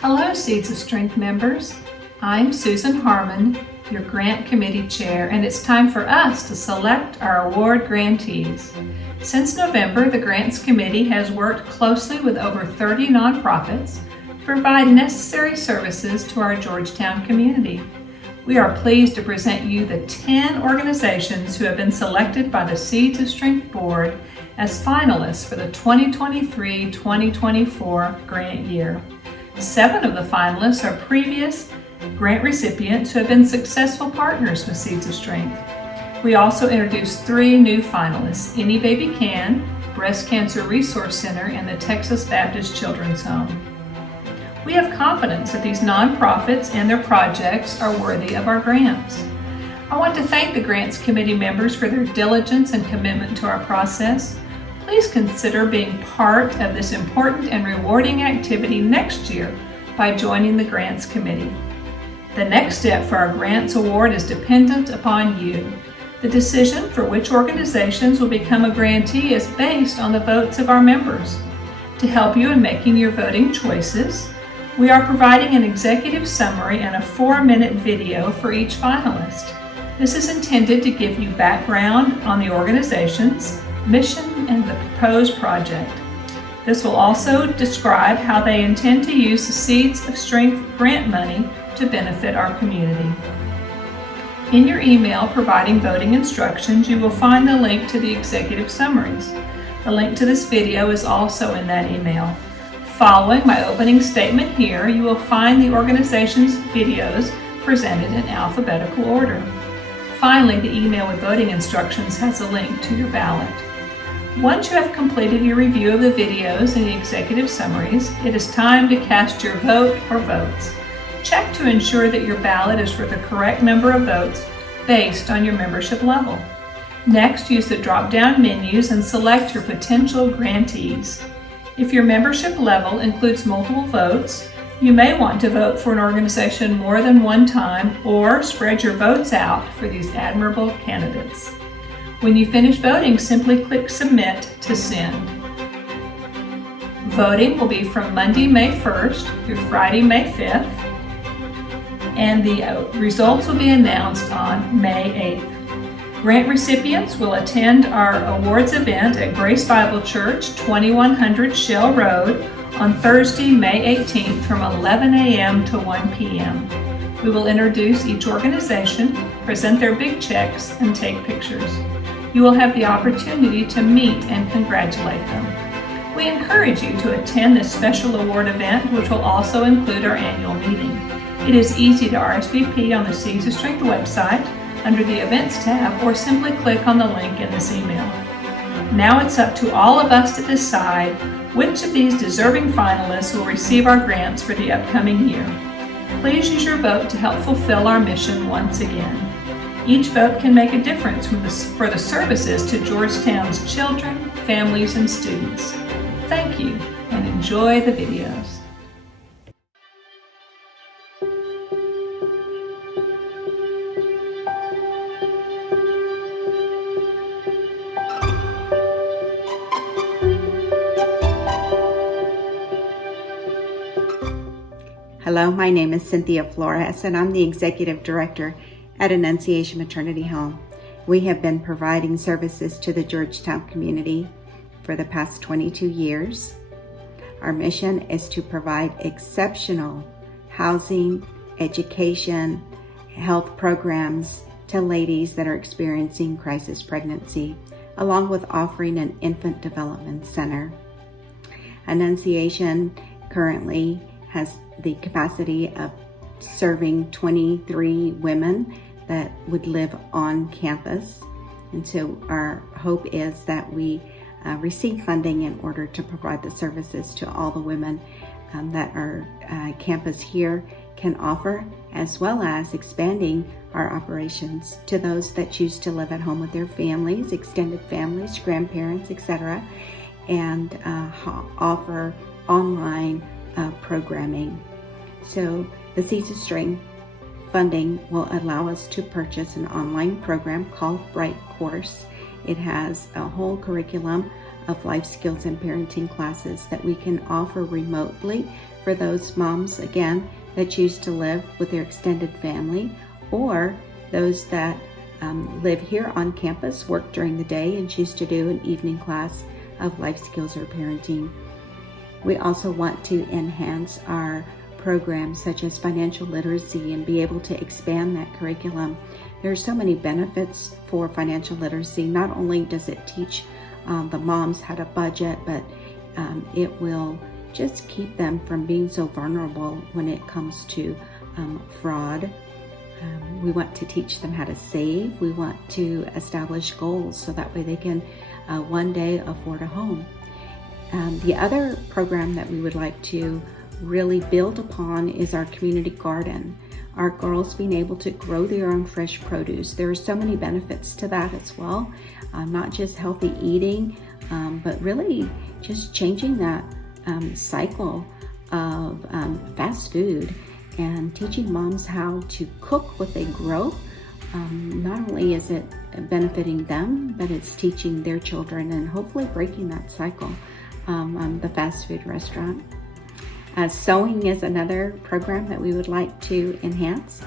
Hello, Seeds of Strength members. I'm Susan Harmon, your Grant Committee Chair, and it's time for us to select our award grantees. Since November, the Grants Committee has worked closely with over 30 nonprofits to provide necessary services to our Georgetown community. We are pleased to present you the 10 organizations who have been selected by the Seeds of Strength Board as finalists for the 2023-2024 grant year. 7 of the finalists are previous grant recipients who have been successful partners with Seeds of Strength. We also introduced 3 new finalists: Any Baby Can, Breast Cancer Resource Center, and the Texas Baptist Children's Home. We have confidence that these nonprofits and their projects are worthy of our grants. I want to thank the Grants Committee members for their diligence and commitment to our process. Please consider being part of this important and rewarding activity next year by joining the Grants Committee. The next step for our Grants Award is dependent upon you. The decision for which organizations will become a grantee is based on the votes of our members. To help you in making your voting choices, we are providing an executive summary and a 4-minute video for each finalist. This is intended to give you background on the organizations, mission, and the proposed project. This will also describe how they intend to use the Seeds of Strength grant money to benefit our community. In your email providing voting instructions, you will find the link to the executive summaries. The link to this video is also in that email. Following my opening statement here, you will find the organization's videos presented in alphabetical order. Finally, the email with voting instructions has a link to your ballot. Once you have completed your review of the videos and the executive summaries, it is time to cast your vote or votes. Check to ensure that your ballot is for the correct number of votes based on your membership level. Next, use the drop-down menus and select your potential grantees. If your membership level includes multiple votes, you may want to vote for an organization more than one time or spread your votes out for these admirable candidates. When you finish voting, simply click Submit to send. Voting will be from Monday, May 1st through Friday, May 5th, and the results will be announced on May 8th. Grant recipients will attend our awards event at Grace Bible Church, 2100 Shell Road, on Thursday, May 18th from 11 a.m. to 1 p.m. We will introduce each organization, present their big checks, and take pictures. You will have the opportunity to meet and congratulate them. We encourage you to attend this special award event, which will also include our annual meeting. It is easy to RSVP on the Seeds of Strength website under the Events tab, or simply click on the link in this email. Now it's up to all of us to decide which of these deserving finalists will receive our grants for the upcoming year. Please use your vote to help fulfill our mission once again. Each vote can make a difference for the services to Georgetown's children, families, and students. Thank you, and enjoy the videos. Hello, my name is Cynthia Flores, and I'm the Executive Director at Annunciation Maternity Home. We have been providing services to the Georgetown community for the past 22 years. Our mission is to provide exceptional housing, education, health programs to ladies that are experiencing crisis pregnancy, along with offering an infant development center. Annunciation currently has the capacity of serving 23 women that would live on campus. And so our hope is that we receive funding in order to provide the services to all the women that our campus here can offer, as well as expanding our operations to those that choose to live at home with their families, extended families, grandparents, etc., and offer online programming. So the Seeds of Strength funding will allow us to purchase an online program called Bright Course. It has a whole curriculum of life skills and parenting classes that we can offer remotely for those moms, again, that choose to live with their extended family, or those that live here on campus, work during the day, and choose to do an evening class of life skills or parenting. We also want to enhance our programs such as financial literacy and be able to expand that curriculum. There are so many benefits for financial literacy. Not only does it teach the moms how to budget, but it will just keep them from being so vulnerable when it comes to fraud. We want to teach them how to save. We want to establish goals so that way they can one day afford a home. The other program that we would like to really build upon is our community garden. Our girls being able to grow their own fresh produce. There are so many benefits to that as well. Not just healthy eating, but really just changing that cycle of fast food and teaching moms how to cook what they grow. Not only is it benefiting them, but it's teaching their children and hopefully breaking that cycle on the fast food restaurant. Sewing is another program that we would like to enhance.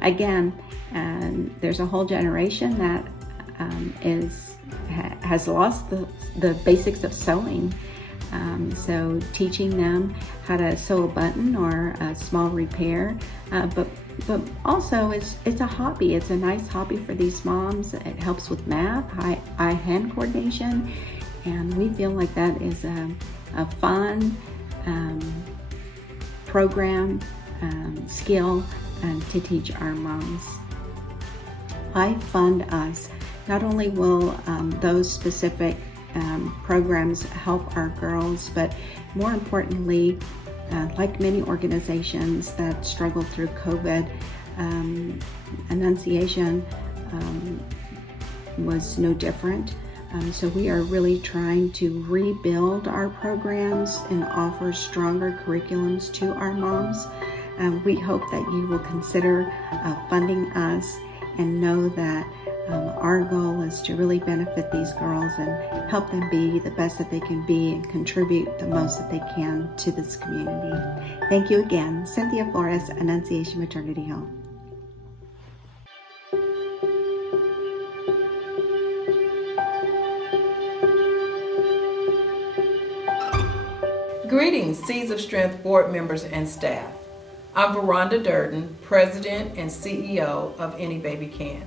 Again, there's a whole generation that has lost the basics of sewing. So teaching them how to sew a button or a small repair, but also it's a hobby. It's a nice hobby for these moms. It helps with math, eye-hand coordination, and we feel like that is a fun program, skill to teach our moms. I Fund Us. Not only will those specific programs help our girls, but more importantly, like many organizations that struggled through COVID, Annunciation was no different. So we are really trying to rebuild our programs and offer stronger curriculums to our moms. We hope that you will consider funding us and know that our goal is to really benefit these girls and help them be the best that they can be and contribute the most that they can to this community. Thank you again. Cynthia Flores, Annunciation Maternity Home. Greetings, Seeds of Strength board members and staff. I'm Veranda Durden, President and CEO of Any Baby Can.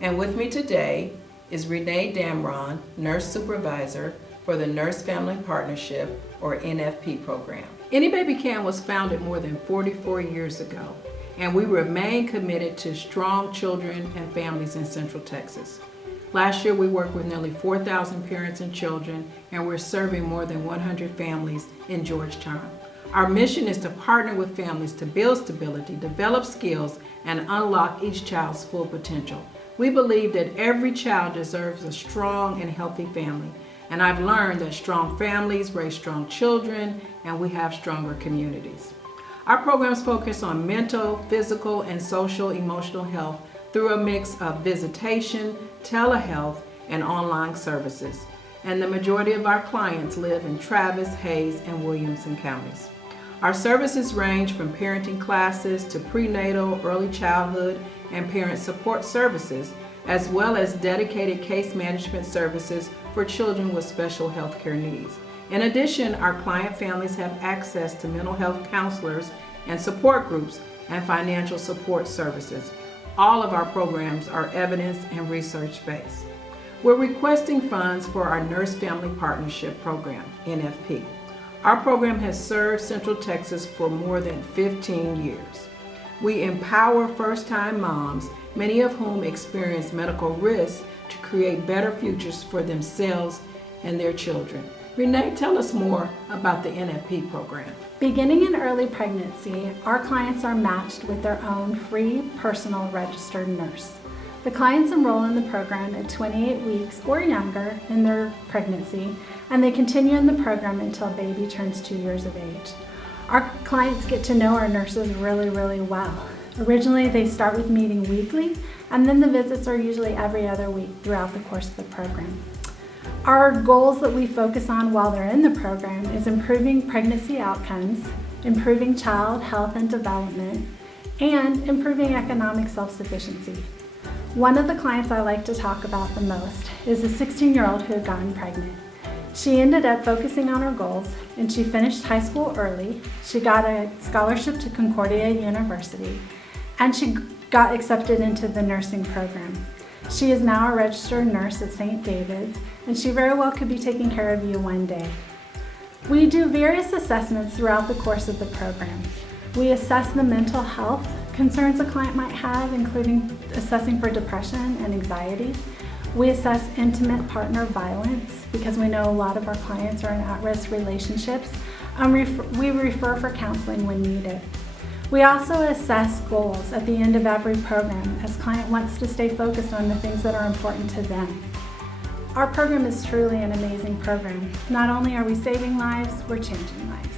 And with me today is Renee Damron, Nurse Supervisor for the Nurse Family Partnership, or NFP program. Any Baby Can was founded more than 44 years ago, and we remain committed to strong children and families in Central Texas. Last year, we worked with nearly 4,000 parents and children, and we're serving more than 100 families in Georgetown. Our mission is to partner with families to build stability, develop skills, and unlock each child's full potential. We believe that every child deserves a strong and healthy family, and I've learned that strong families raise strong children, and we have stronger communities. Our programs focus on mental, physical, and social emotional health through a mix of visitation, telehealth, and online services. And the majority of our clients live in Travis, Hayes, and Williamson counties. Our services range from parenting classes to prenatal, early childhood, and parent support services, as well as dedicated case management services for children with special health care needs. In addition, our client families have access to mental health counselors and support groups and financial support services. All of our programs are evidence and research-based. We're requesting funds for our Nurse Family Partnership program, NFP. Our program has served Central Texas for more than 15 years. We empower first-time moms, many of whom experience medical risks, to create better futures for themselves and their children. Renee, tell us more about the NFP program. Beginning in early pregnancy, our clients are matched with their own free personal registered nurse. The clients enroll in the program at 28 weeks or younger in their pregnancy, and they continue in the program until baby turns 2 years of age. Our clients get to know our nurses really, really well. Originally, they start with meeting weekly, and then the visits are usually every other week throughout the course of the program. Our goals that we focus on while they're in the program is improving pregnancy outcomes, improving child health and development, and improving economic self-sufficiency. One of the clients I like to talk about the most is a 16-year-old who had gotten pregnant. She ended up focusing on her goals, and she finished high school early. She got a scholarship to Concordia University, and she got accepted into the nursing program. She is now a registered nurse at St. David's, and she very well could be taking care of you one day. We do various assessments throughout the course of the program. We assess the mental health concerns a client might have, including assessing for depression and anxiety. We assess intimate partner violence because we know a lot of our clients are in at-risk relationships. We refer for counseling when needed. We also assess goals at the end of every program as client wants to stay focused on the things that are important to them. Our program is truly an amazing program. Not only are we saving lives, we're changing lives.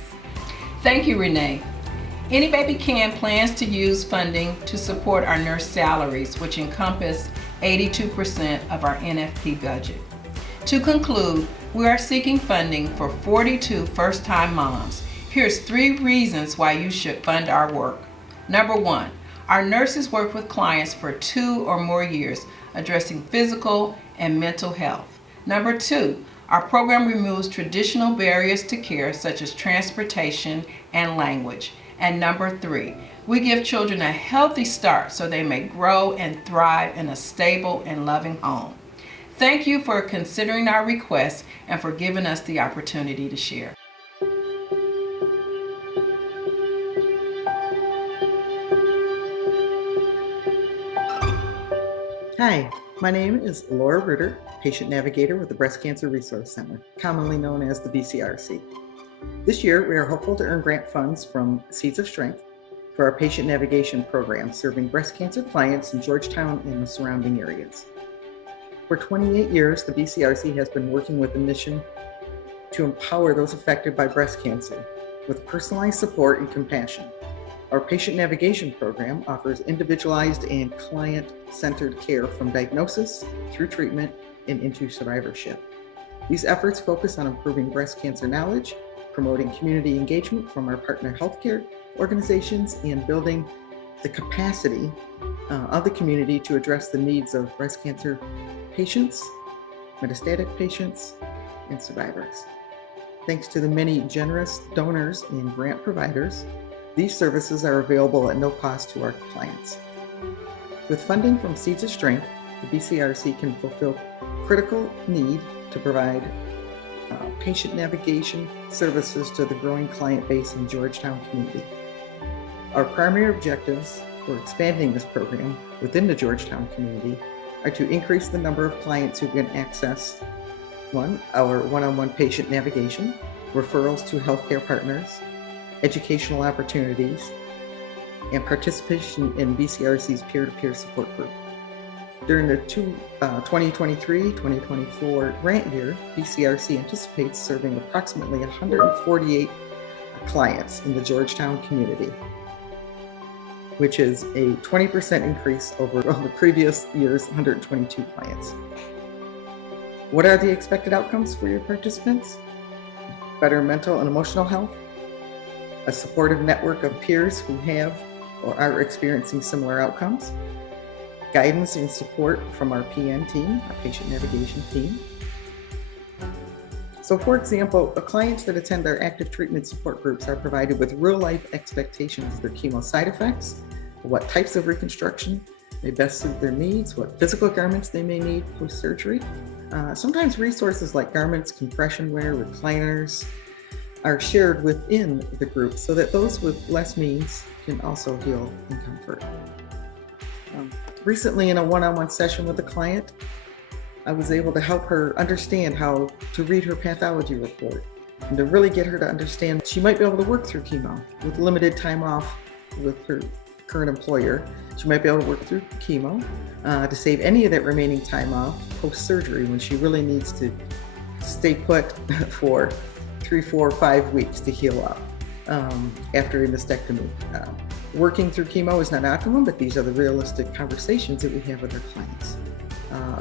Thank you, Renee. Any Baby Can plans to use funding to support our nurse salaries, which encompass 82% of our NFP budget. To conclude, we are seeking funding for 42 first-time moms. Here's 3 reasons why you should fund our work. Number 1, our nurses work with clients for 2 or more years, addressing physical and mental health. Number 2, our program removes traditional barriers to care such as transportation and language. And number 3, we give children a healthy start so they may grow and thrive in a stable and loving home. Thank you for considering our request and for giving us the opportunity to share. Hi, my name is Laura Ritter, Patient Navigator with the Breast Cancer Resource Center, commonly known as the BCRC. This year, we are hopeful to earn grant funds from Seeds of Strength for our patient navigation program serving breast cancer clients in Georgetown and the surrounding areas. For 28 years, the BCRC has been working with a mission to empower those affected by breast cancer with personalized support and compassion. Our patient navigation program offers individualized and client-centered care from diagnosis through treatment and into survivorship. These efforts focus on improving breast cancer knowledge, promoting community engagement from our partner healthcare organizations, and building the capacity of the community to address the needs of breast cancer patients, metastatic patients, and survivors. Thanks to the many generous donors and grant providers, these services are available at no cost to our clients. With funding from Seeds of Strength, the BCRC can fulfill critical need to provide patient navigation services to the growing client base in Georgetown community. Our primary objectives for expanding this program within the Georgetown community are to increase the number of clients who can access 1, our one-on-one patient navigation, referrals to healthcare partners, educational opportunities, and participation in BCRC's peer-to-peer support group. During the 2023-2024 grant year, BCRC anticipates serving approximately 148 clients in the Georgetown community, which is a 20% increase over the previous year's 122 clients. What are the expected outcomes for your participants? Better mental and emotional health, a supportive network of peers who have or are experiencing similar outcomes, guidance and support from our PN team, our patient navigation team. So for example, clients that attend our active treatment support groups are provided with real-life expectations of their chemo side effects, what types of reconstruction may best suit their needs, what physical garments they may need post-surgery. Sometimes resources like garments, compression wear, recliners are shared within the group so that those with less means can also heal in comfort. Recently in a one-on-one session with a client, I was able to help her understand how to read her pathology report and to really get her to understand she might be able to work through chemo with limited time off with her current employer. She might be able to work through chemo to save any of that remaining time off post-surgery when she really needs to stay put for 3, 4, 5 weeks to heal up after a mastectomy. Working through chemo is not optimum, but these are the realistic conversations that we have with our clients.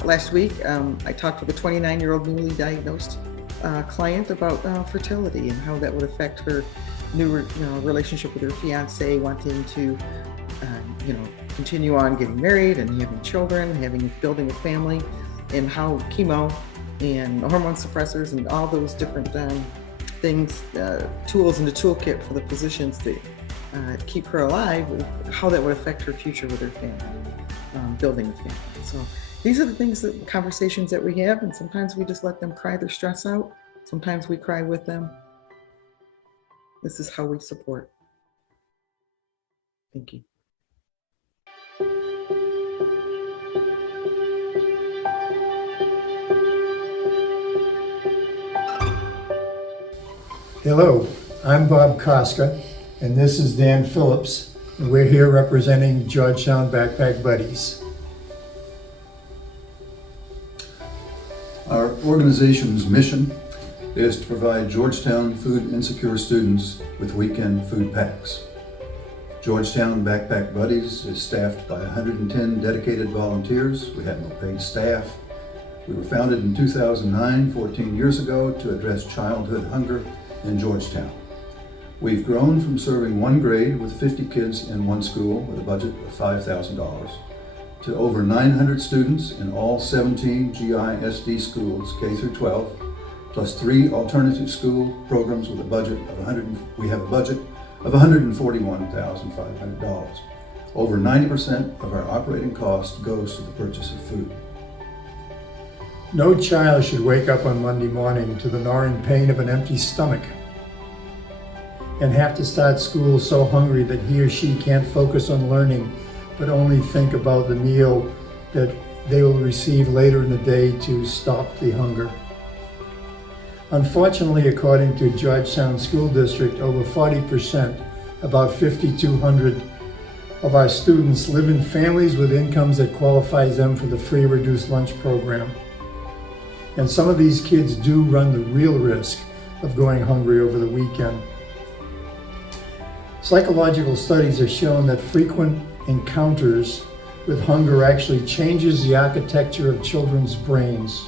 Last week, I talked with a 29-year-old newly diagnosed client about fertility and how that would affect her new relationship with her fiance, wanting to continue on getting married and having children, building a family, and how chemo and hormone suppressors and all those different things, tools in the toolkit for the physicians to keep her alive, how that would affect her future with her family, building a family. So these are the conversations that we have, and sometimes we just let them cry their stress out. Sometimes we cry with them. This is how we support. Thank you. Hello, I'm Bob Koska, and this is Dan Phillips, and we're here representing Georgetown Backpack Buddies. Our organization's mission is to provide Georgetown food insecure students with weekend food packs. Georgetown Backpack Buddies is staffed by 110 dedicated volunteers. We have no paid staff. We were founded in 2009, 14 years ago, to address childhood hunger in Georgetown. We've grown from serving one grade with 50 kids in one school with a budget of $5,000 to over 900 students in all 17 GISD schools, K through 12, plus 3 alternative school programs with a budget of $141,500. Over 90% of our operating cost goes to the purchase of food. No child should wake up on Monday morning to the gnawing pain of an empty stomach and have to start school so hungry that he or she can't focus on learning, but only think about the meal that they will receive later in the day to stop the hunger. Unfortunately, according to Georgetown School District, over 40%, about 5,200 of our students live in families with incomes that qualifies them for the free reduced lunch program. And some of these kids do run the real risk of going hungry over the weekend. Psychological studies have shown that frequent encounters with hunger actually changes the architecture of children's brains,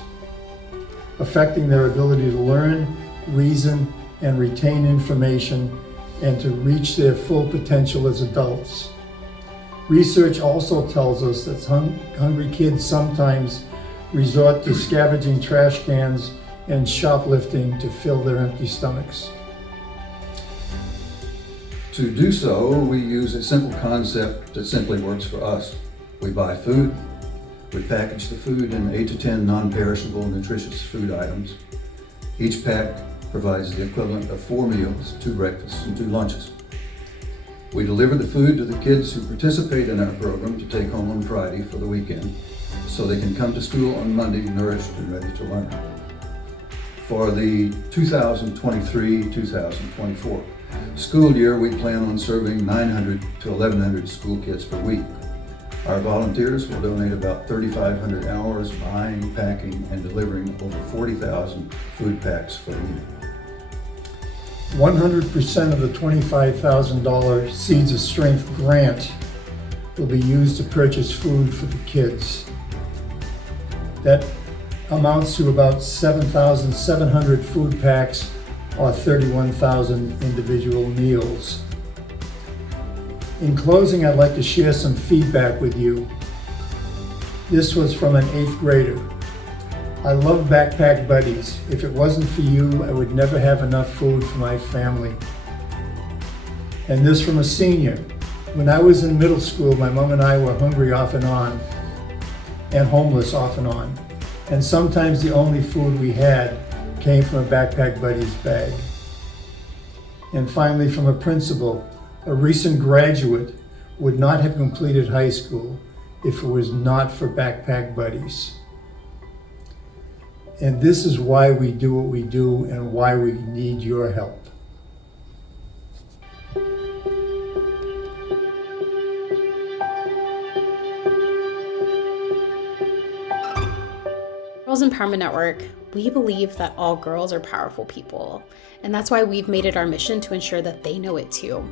affecting their ability to learn, reason, and retain information, and to reach their full potential as adults. Research also tells us that hungry kids sometimes resort to scavenging trash cans and shoplifting to fill their empty stomachs. To do so, we use a simple concept that simply works for us. We buy food, we package the food in 8 to 10 non-perishable, nutritious food items. Each pack provides the equivalent of 4 meals, 2 breakfasts and 2 lunches. We deliver the food to the kids who participate in our program to take home on Friday for the weekend, so they can come to school on Monday nourished and ready to learn. For the 2023-2024 school year, we plan on serving 900 to 1,100 school kids per week. Our volunteers will donate about 3,500 hours buying, packing, and delivering over 40,000 food packs for the year. 100% of the $25,000 Seeds of Strength grant will be used to purchase food for the kids. That amounts to about 7,700 food packs or 31,000 individual meals. In closing, I'd like to share some feedback with you. This was from an 8th grader. I love Backpack Buddies. If it wasn't for you, I would never have enough food for my family. And this from a senior. When I was in middle school, my mom and I were hungry off and on, and homeless off and on. And sometimes the only food we had came from a Backpack Buddies bag. And finally, from a principal, a recent graduate would not have completed high school if it was not for Backpack Buddies. And this is why we do what we do and why we need your help. Girls Empowerment Network, we believe that all girls are powerful people, and that's why we've made it our mission to ensure that they know it too.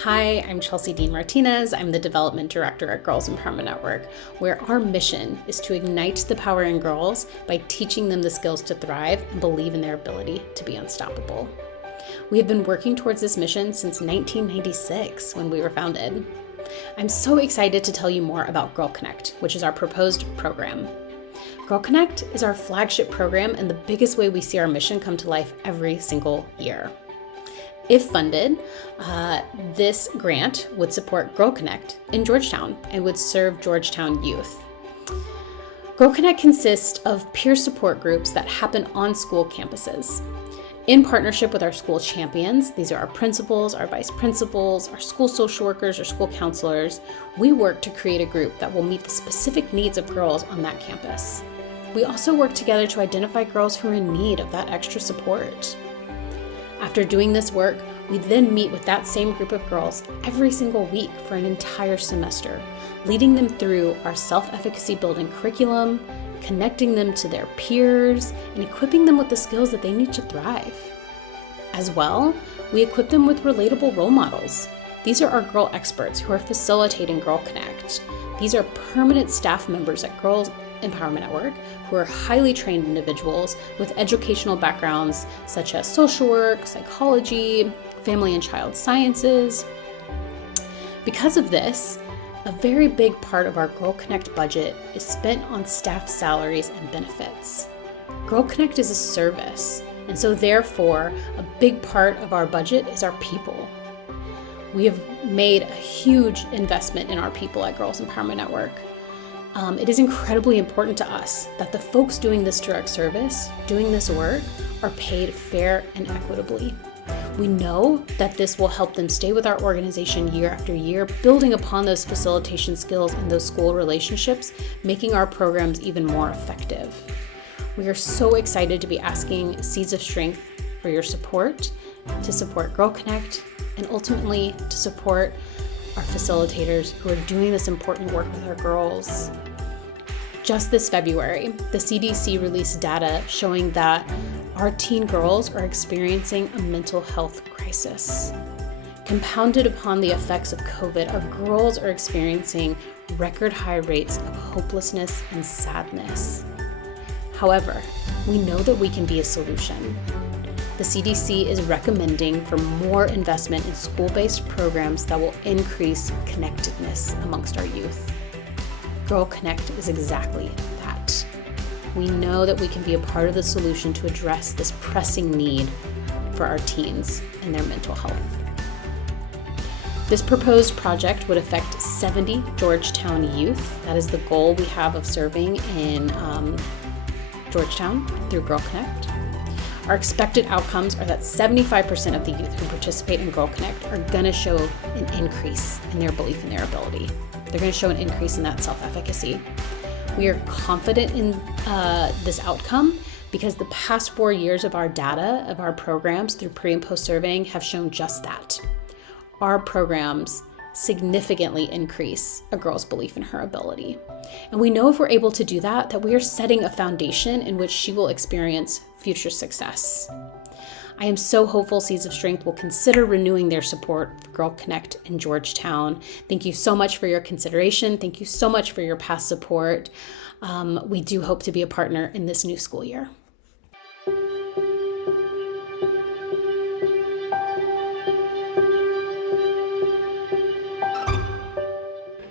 Hi, I'm Chelsea Dean Martinez. I'm the Development Director at Girls Empowerment Network, where our mission is to ignite the power in girls by teaching them the skills to thrive and believe in their ability to be unstoppable. We have been working towards this mission since 1996 when we were founded. I'm so excited to tell you more about Girl Connect, which is our proposed program. Girl Connect is our flagship program and the biggest way we see our mission come to life every single year. If funded, this grant would support Girl Connect in Georgetown and would serve Georgetown youth. Girl Connect consists of peer support groups that happen on school campuses. In partnership with our school champions, these are our principals, our vice principals, our school social workers, or school counselors, we work to create a group that will meet the specific needs of girls on that campus. We also work together to identify girls who are in need of that extra support. After doing this work, we then meet with that same group of girls every single week for an entire semester, leading them through our self-efficacy building curriculum, connecting them to their peers, and equipping them with the skills that they need to thrive. As well, we equip them with relatable role models. These are our girl experts who are facilitating Girl Connect. These are permanent staff members at Girls Empowerment Network who are highly trained individuals with educational backgrounds such as social work, psychology, family and child sciences. Because of this, a very big part of our Girl Connect budget is spent on staff salaries and benefits. Girl Connect is a service, and so therefore, a big part of our budget is our people. We have made a huge investment in our people at Girls Empowerment Network. It is incredibly important to us that the folks doing this direct service, doing this work, are paid fair and equitably. We know that this will help them stay with our organization year after year, building upon those facilitation skills and those school relationships, making our programs even more effective. We are so excited to be asking Seeds of Strength for your support, to support Girl Connect, and ultimately to support our facilitators who are doing this important work with our girls. Just this February, the CDC released data showing that our teen girls are experiencing a mental health crisis. Compounded upon the effects of COVID, our girls are experiencing record high rates of hopelessness and sadness. However, we know that we can be a solution. The CDC is recommending for more investment in school-based programs that will increase connectedness amongst our youth. Girl Connect is exactly that. We know that we can be a part of the solution to address this pressing need for our teens and their mental health. This proposed project would affect 70 Georgetown youth. That is the goal we have of serving in Georgetown through Girl Connect. Our expected outcomes are that 75% of the youth who participate in Girl Connect are going to show an increase in their belief in their ability. They're going to show an increase in that self-efficacy. We are confident in this outcome because the past 4 years of our data, of our programs through pre and post surveying have shown just that. Our programs significantly increase a girl's belief in her ability. And we know if we're able to do that, that we are setting a foundation in which she will experience future success. I am so hopeful Seeds of Strength will consider renewing their support for Girl Connect in Georgetown. Thank you so much for your consideration. Thank you so much for your past support. We do hope to be a partner in this new school year.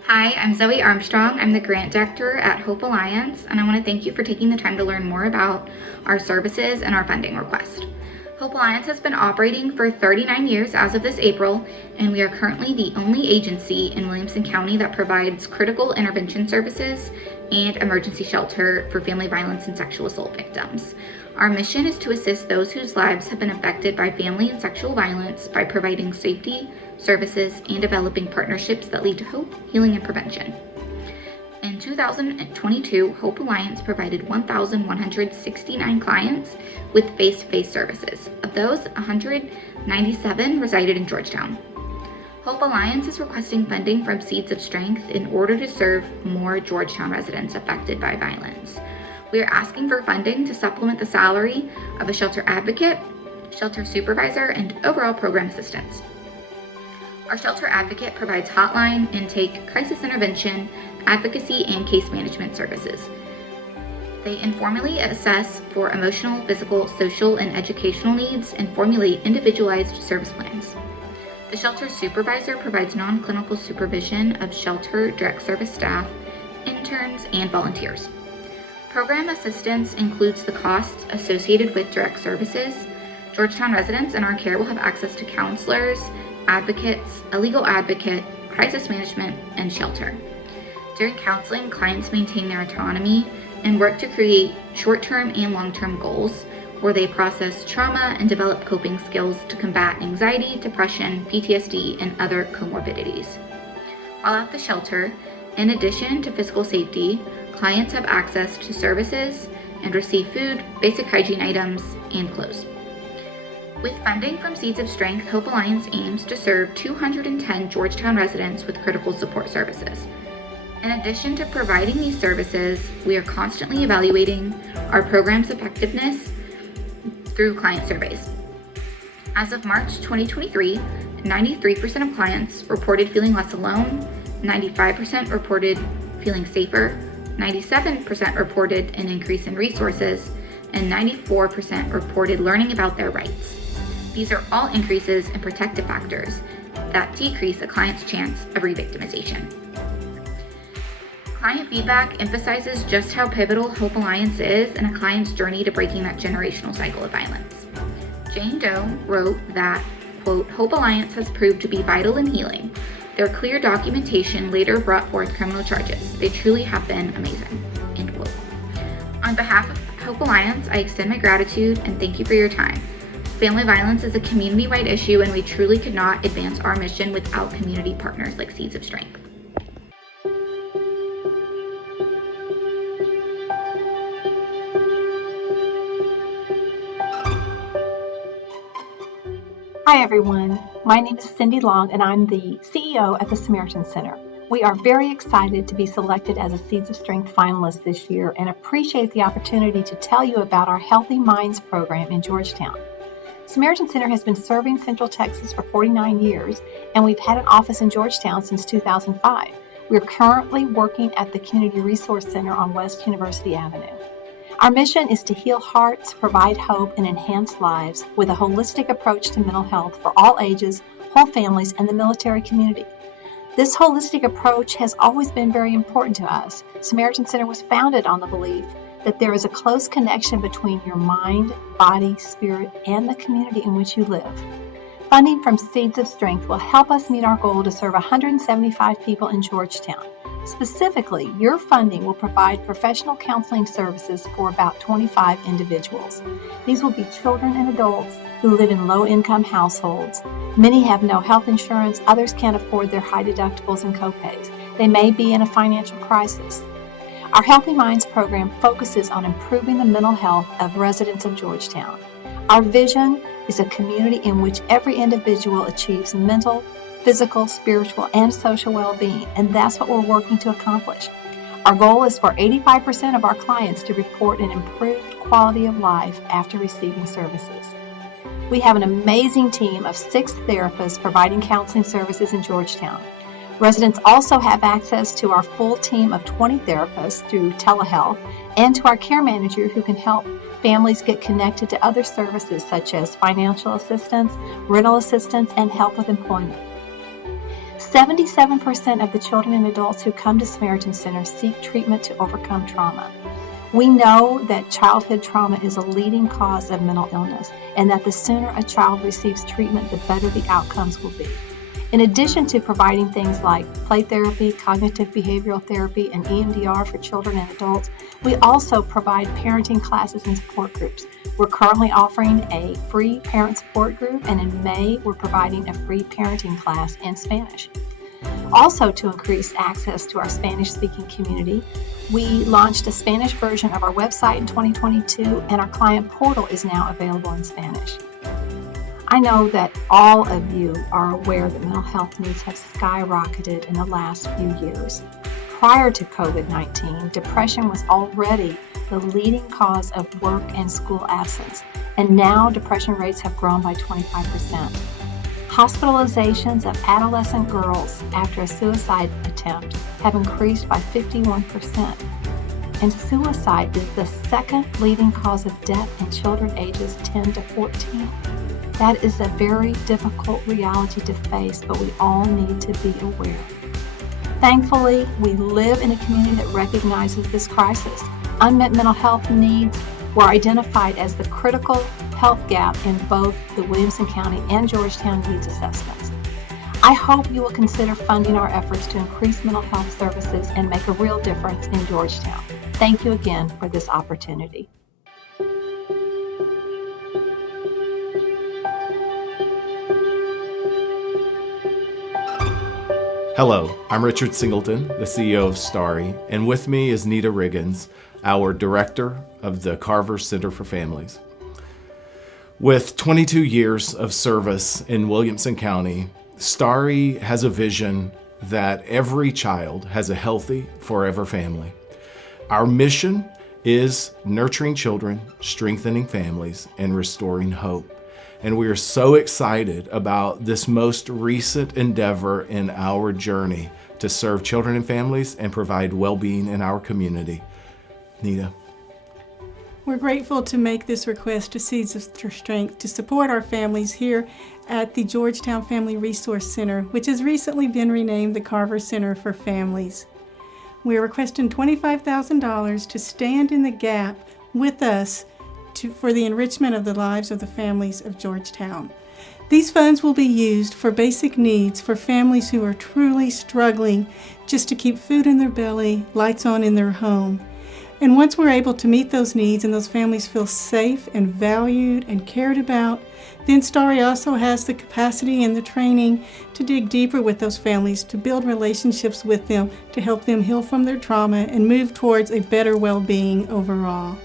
Hi, I'm Zoe Armstrong. I'm the Grant Director at Hope Alliance, and I want to thank you for taking the time to learn more about our services and our funding request. Hope Alliance has been operating for 39 years as of this April, and we are currently the only agency in Williamson County that provides critical intervention services and emergency shelter for family violence and sexual assault victims. Our mission is to assist those whose lives have been affected by family and sexual violence by providing safety, services, and developing partnerships that lead to hope, healing, and prevention. In 2022, Hope Alliance provided 1,169 clients with face-to-face services. Of those, 197 resided in Georgetown. Hope Alliance is requesting funding from Seeds of Strength in order to serve more Georgetown residents affected by violence. We are asking for funding to supplement the salary of a shelter advocate, shelter supervisor, and overall program assistants. Our shelter advocate provides hotline, intake, crisis intervention, advocacy, and case management services. They informally assess for emotional, physical, social, and educational needs and formulate individualized service plans. The shelter supervisor provides non-clinical supervision of shelter direct service staff, interns, and volunteers. Program assistance includes the costs associated with direct services. Georgetown residents in our care will have access to counselors, advocates, a legal advocate, crisis management, and shelter. During counseling, clients maintain their autonomy and work to create short-term and long-term goals where they process trauma and develop coping skills to combat anxiety, depression, PTSD, and other comorbidities. While at the shelter, in addition to physical safety, clients have access to services and receive food, basic hygiene items, and clothes. With funding from Seeds of Strength, Hope Alliance aims to serve 210 Georgetown residents with critical support services. In addition to providing these services, we are constantly evaluating our program's effectiveness through client surveys. As of March 2023, 93% of clients reported feeling less alone, 95% reported feeling safer, 97% reported an increase in resources, and 94% reported learning about their rights. These are all increases in protective factors that decrease a client's chance of re-victimization. Client feedback emphasizes just how pivotal Hope Alliance is in a client's journey to breaking that generational cycle of violence. Jane Doe wrote that, quote, Hope Alliance has proved to be vital in healing. Their clear documentation later brought forth criminal charges. They truly have been amazing, end quote. On behalf of Hope Alliance, I extend my gratitude and thank you for your time. Family violence is a community-wide issue and we truly could not advance our mission without community partners like Seeds of Strength. Hi everyone, my name is Cindy Long and I'm the CEO at the Samaritan Center. We are very excited to be selected as a Seeds of Strength finalist this year and appreciate the opportunity to tell you about our Healthy Minds program in Georgetown. Samaritan Center has been serving Central Texas for 49 years and we've had an office in Georgetown since 2005. We're currently working at the Community Resource Center on West University Avenue. Our mission is to heal hearts, provide hope, and enhance lives with a holistic approach to mental health for all ages, whole families, and the military community. This holistic approach has always been very important to us. Samaritan Center was founded on the belief that there is a close connection between your mind, body, spirit, and the community in which you live. Funding from Seeds of Strength will help us meet our goal to serve 175 people in Georgetown. Specifically, your funding will provide professional counseling services for about 25 individuals. These will be children and adults who live in low-income households. Many have no health insurance, others can't afford their high deductibles and copays. They may be in a financial crisis. Our Healthy Minds program focuses on improving the mental health of residents of Georgetown. Our vision is a community in which every individual achieves mental, physical, spiritual, and social well-being, and that's what we're working to accomplish. Our goal is for 85% of our clients to report an improved quality of life after receiving services. We have an amazing team of 6 therapists providing counseling services in Georgetown. Residents also have access to our full team of 20 therapists through telehealth and to our care manager who can help families get connected to other services such as financial assistance, rental assistance, and help with employment. 77% of the children and adults who come to Samaritan Center seek treatment to overcome trauma. We know that childhood trauma is a leading cause of mental illness and that the sooner a child receives treatment, the better the outcomes will be. In addition to providing things like play therapy, cognitive behavioral therapy, and EMDR for children and adults, we also provide parenting classes and support groups. We're currently offering a free parent support group, and in May, we're providing a free parenting class in Spanish. Also, to increase access to our Spanish-speaking community, we launched a Spanish version of our website in 2022, and our client portal is now available in Spanish. I know that all of you are aware that mental health needs have skyrocketed in the last few years. Prior to COVID-19, depression was already the leading cause of work and school absence, and now depression rates have grown by 25%. Hospitalizations of adolescent girls after a suicide attempt have increased by 51%. And suicide is the second leading cause of death in children ages 10 to 14. That is a very difficult reality to face, but we all need to be aware. Thankfully, we live in a community that recognizes this crisis. Unmet mental health needs were identified as the critical health gap in both the Williamson County and Georgetown needs assessments. I hope you will consider funding our efforts to increase mental health services and make a real difference in Georgetown. Thank you again for this opportunity. Hello, I'm Richard Singleton, the CEO of Starry, and with me is Nita Riggins, our Director of the Carver Center for Families. With 22 years of service in Williamson County, Starry has a vision that every child has a healthy, forever family. Our mission is nurturing children, strengthening families, and restoring hope. And we are so excited about this most recent endeavor in our journey to serve children and families and provide well-being in our community. Nita. We're grateful to make this request to Seeds of Strength to support our families here at the Georgetown Family Resource Center, which has recently been renamed the Carver Center for Families. We are requesting $25,000 to stand in the gap with us for the enrichment of the lives of the families of Georgetown. These funds will be used for basic needs for families who are truly struggling just to keep food in their belly, lights on in their home. And once we're able to meet those needs and those families feel safe and valued and cared about, then Starry also has the capacity and the training to dig deeper with those families, to build relationships with them, to help them heal from their trauma and move towards a better well-being overall.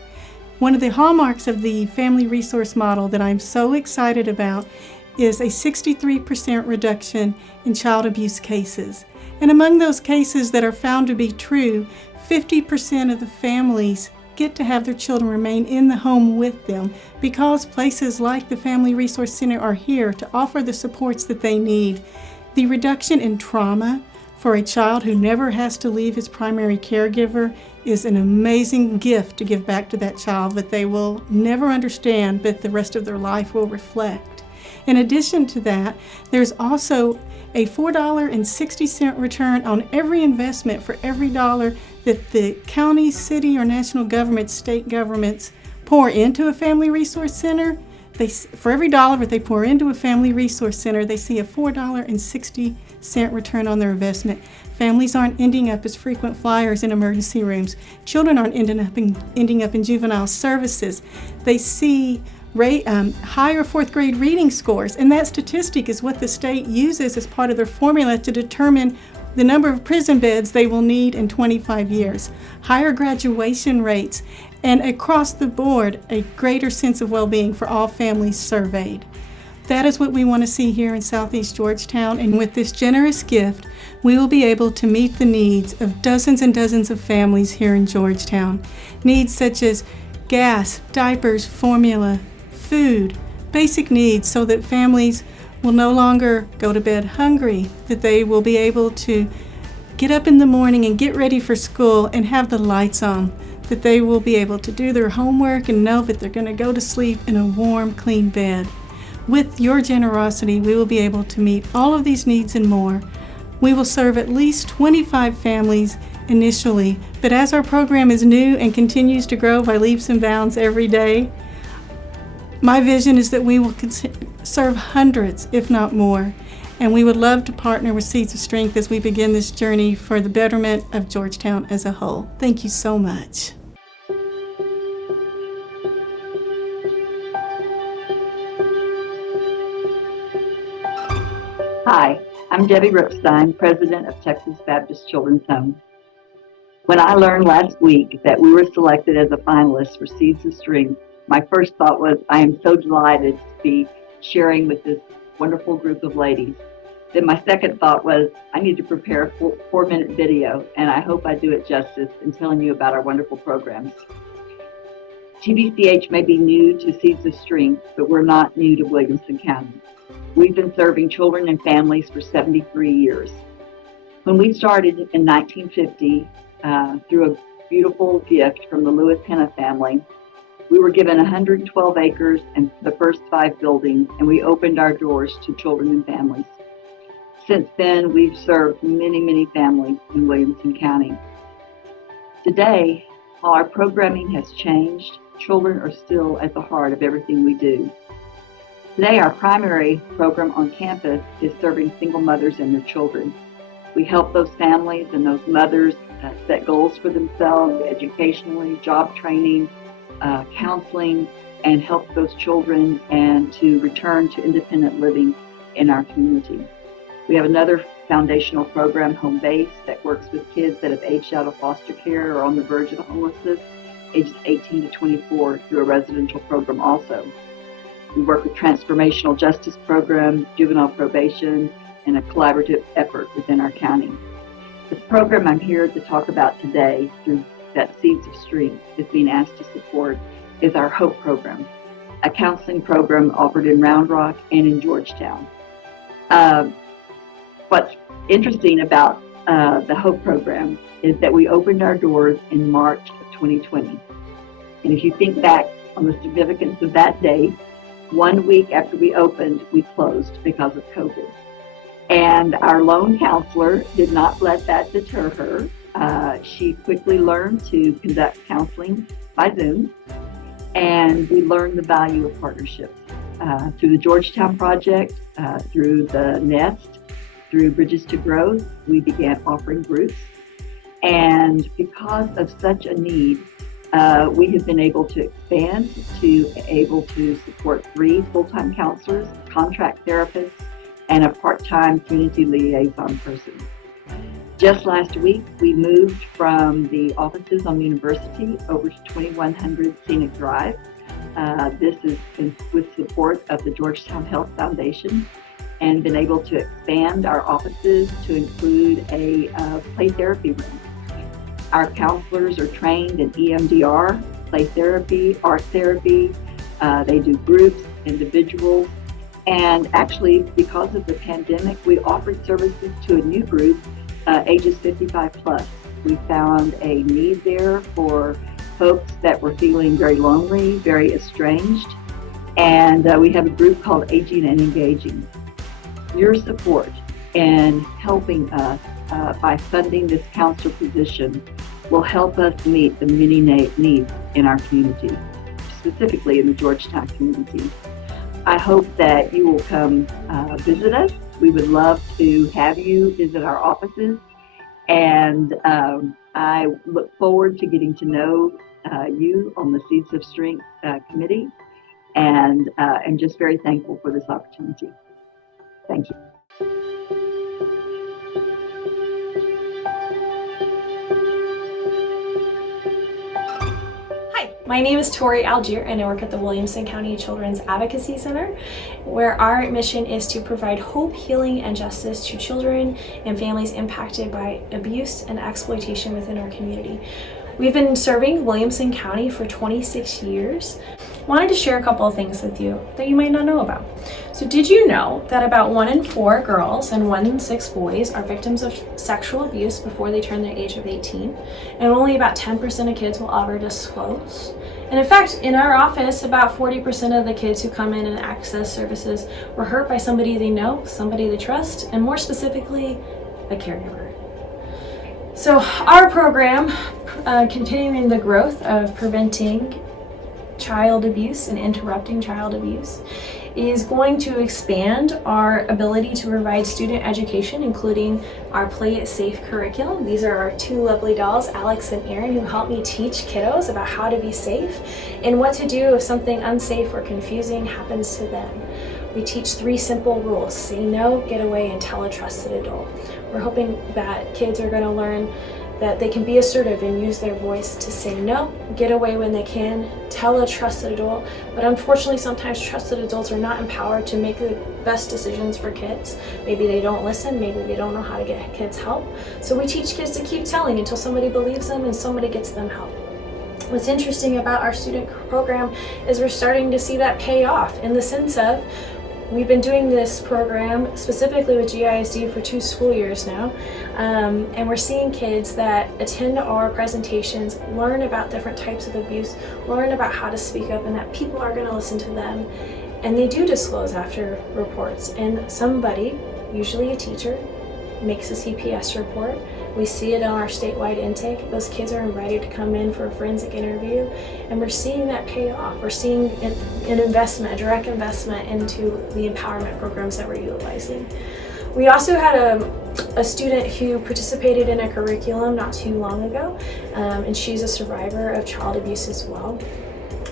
One of the hallmarks of the family resource model that I'm so excited about is a 63% reduction in child abuse cases. And among those cases that are found to be true, 50% of the families get to have their children remain in the home with them because places like the Family Resource Center are here to offer the supports that they need. The reduction in trauma for a child who never has to leave his primary caregiver is an amazing gift to give back to that child that they will never understand, but the rest of their life will reflect. In addition to that, there's also a $4.60 return on every investment for every dollar that the county, city, or national government, state governments pour into a family resource center. For every dollar that they pour into a family resource center, they see a $4.60 return on their investment. Families aren't ending up as frequent flyers in emergency rooms. Children aren't ending up in juvenile services. They see higher fourth grade reading scores, and that statistic is what the state uses as part of their formula to determine the number of prison beds they will need in 25 years. Higher graduation rates, and across the board, a greater sense of well-being for all families surveyed. That is what we want to see here in Southeast Georgetown, and with this generous gift, we will be able to meet the needs of dozens and dozens of families here in Georgetown. Needs such as gas, diapers, formula, food, basic needs so that families will no longer go to bed hungry, that they will be able to get up in the morning and get ready for school and have the lights on, that they will be able to do their homework and know that they're going to go to sleep in a warm, clean bed. With your generosity, we will be able to meet all of these needs and more. We will serve at least 25 families initially, but as our program is new and continues to grow by leaps and bounds every day, my vision is that we will serve hundreds, if not more, and we would love to partner with Seeds of Strength as we begin this journey for the betterment of Georgetown as a whole. Thank you so much. Hi, I'm Debbie Ripstein, President of Texas Baptist Children's Home. When I learned last week that we were selected as a finalist for Seeds of Strength, my first thought was, I am so delighted to be sharing with this wonderful group of ladies. Then my second thought was, I need to prepare a 4-minute video, and I hope I do it justice in telling you about our wonderful programs. TBCH may be new to Seeds of Strength, but we're not new to Williamson County. We've been serving children and families for 73 years. When we started in 1950, through a beautiful gift from the Lewis Henna family, we were given 112 acres and the first 5 buildings, and we opened our doors to children and families. Since then, we've served many, many families in Williamson County. Today, while our programming has changed, children are still at the heart of everything we do. Today, our primary program on campus is serving single mothers and their children. We help those families and those mothers set goals for themselves, educationally, job training, counseling, and help those children and to return to independent living in our community. We have another foundational program, Home Base, that works with kids that have aged out of foster care or on the verge of homelessness, ages 18 to 24, through a residential program also. We work with transformational justice programs, juvenile probation, and a collaborative effort within our county. The program I'm here to talk about today, through that Seeds of Strength is being asked to support, is our HOPE program, a counseling program offered in Round Rock and in Georgetown. What's interesting about the HOPE program is that we opened our doors in March of 2020. And if you think back on the significance of that day, 1 week after we opened, we closed because of COVID. And our lone counselor did not let that deter her. She quickly learned to conduct counseling by Zoom, and we learned the value of partnerships. Through the Georgetown Project, through the Nest, through Bridges to Growth, we began offering groups. And because of such a need, we have been able to expand to able to support 3 full-time counselors, contract therapists, and a part-time community liaison person. Just last week, we moved from the offices on University over to 2100 Scenic Drive. This is with support of the Georgetown Health Foundation, and been able to expand our offices to include a play therapy room. Our counselors are trained in EMDR, play therapy, art therapy. They do groups, individuals, and actually, because of the pandemic, we offered services to a new group, ages 55 plus. We found a need there for folks that were feeling very lonely, very estranged, and we have a group called Aging and Engaging. Your support in helping us by funding this counselor position will help us meet the many needs in our community, specifically in the Georgetown community. I hope that you will come visit us. We would love to have you visit our offices, and I look forward to getting to know you on the Seeds of Strength committee, and I'm just very thankful for this opportunity. Thank you. My name is Tori Algier, and I work at the Williamson County Children's Advocacy Center, where our mission is to provide hope, healing, and justice to children and families impacted by abuse and exploitation within our community. We've been serving Williamson County for 26 years. Wanted to share a couple of things with you that you might not know about. So did you know that about 1 in 4 girls and 1 in 6 boys are victims of sexual abuse before they turn the age of 18? And only about 10% of kids will ever disclose. And in fact, in our office, about 40% of the kids who come in and access services were hurt by somebody they know, somebody they trust, and more specifically, a caregiver. So our program, continuing the growth of preventing child abuse and interrupting child abuse, is going to expand our ability to provide student education, including our Play It Safe curriculum. These are our 2 lovely dolls, Alex and Erin, who help me teach kiddos about how to be safe and what to do if something unsafe or confusing happens to them. We teach 3 simple rules: say no, get away, and tell a trusted adult. We're hoping that kids are going to learn that they can be assertive and use their voice to say no, get away when they can, tell a trusted adult. But unfortunately, sometimes trusted adults are not empowered to make the best decisions for kids. Maybe they don't listen, maybe they don't know how to get kids help. So we teach kids to keep telling until somebody believes them and somebody gets them help. What's interesting about our student program is we're starting to see that pay off, in the sense of We've been doing this program specifically with GISD for 2 school years now, and we're seeing kids that attend our presentations learn about different types of abuse, learn about how to speak up, and that people are going to listen to them. And they do disclose after reports, and somebody, usually a teacher, makes a CPS report. We see it on our statewide intake. Those kids are invited to come in for a forensic interview, and we're seeing that pay off. We're seeing an investment, a direct investment into the empowerment programs that we're utilizing. We also had a student who participated in a curriculum not too long ago, and she's a survivor of child abuse as well.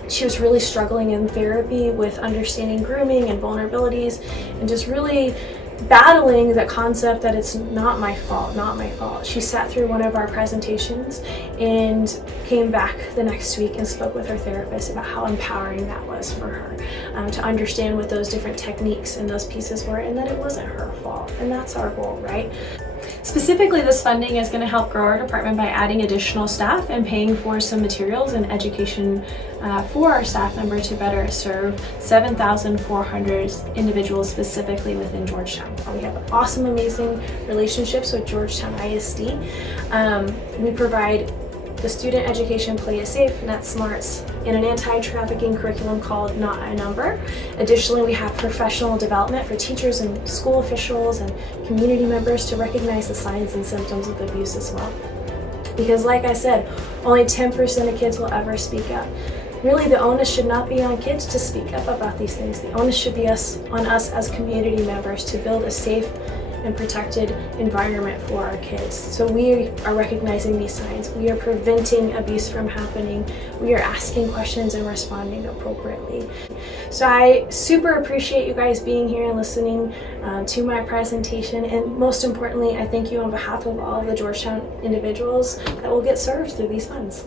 She was really struggling in therapy with understanding grooming and vulnerabilities, and just really battling the concept that it's not my fault, not my fault. She sat through one of our presentations and came back the next week and spoke with her therapist about how empowering that was for her, to understand what those different techniques and those pieces were, and that it wasn't her fault. And that's our goal, right? Specifically, this funding is going to help grow our department by adding additional staff and paying for some materials and education for our staff member to better serve 7,400 individuals specifically within Georgetown. We have awesome, amazing relationships with Georgetown ISD. We provide the student education Play It Safe, Net Smarts, in an anti-trafficking curriculum called Not a Number. Additionally, we have professional development for teachers and school officials and community members to recognize the signs and symptoms of abuse as well. Because like I said, only 10% of kids will ever speak up. Really, the onus should not be on kids to speak up about these things. The onus should be on us as community members to build a safe and protected environment for our kids. So we are recognizing these signs. We are preventing abuse from happening. We are asking questions and responding appropriately. So I super appreciate you guys being here and listening to my presentation. And most importantly, I thank you on behalf of all of the Georgetown individuals that will get served through these funds.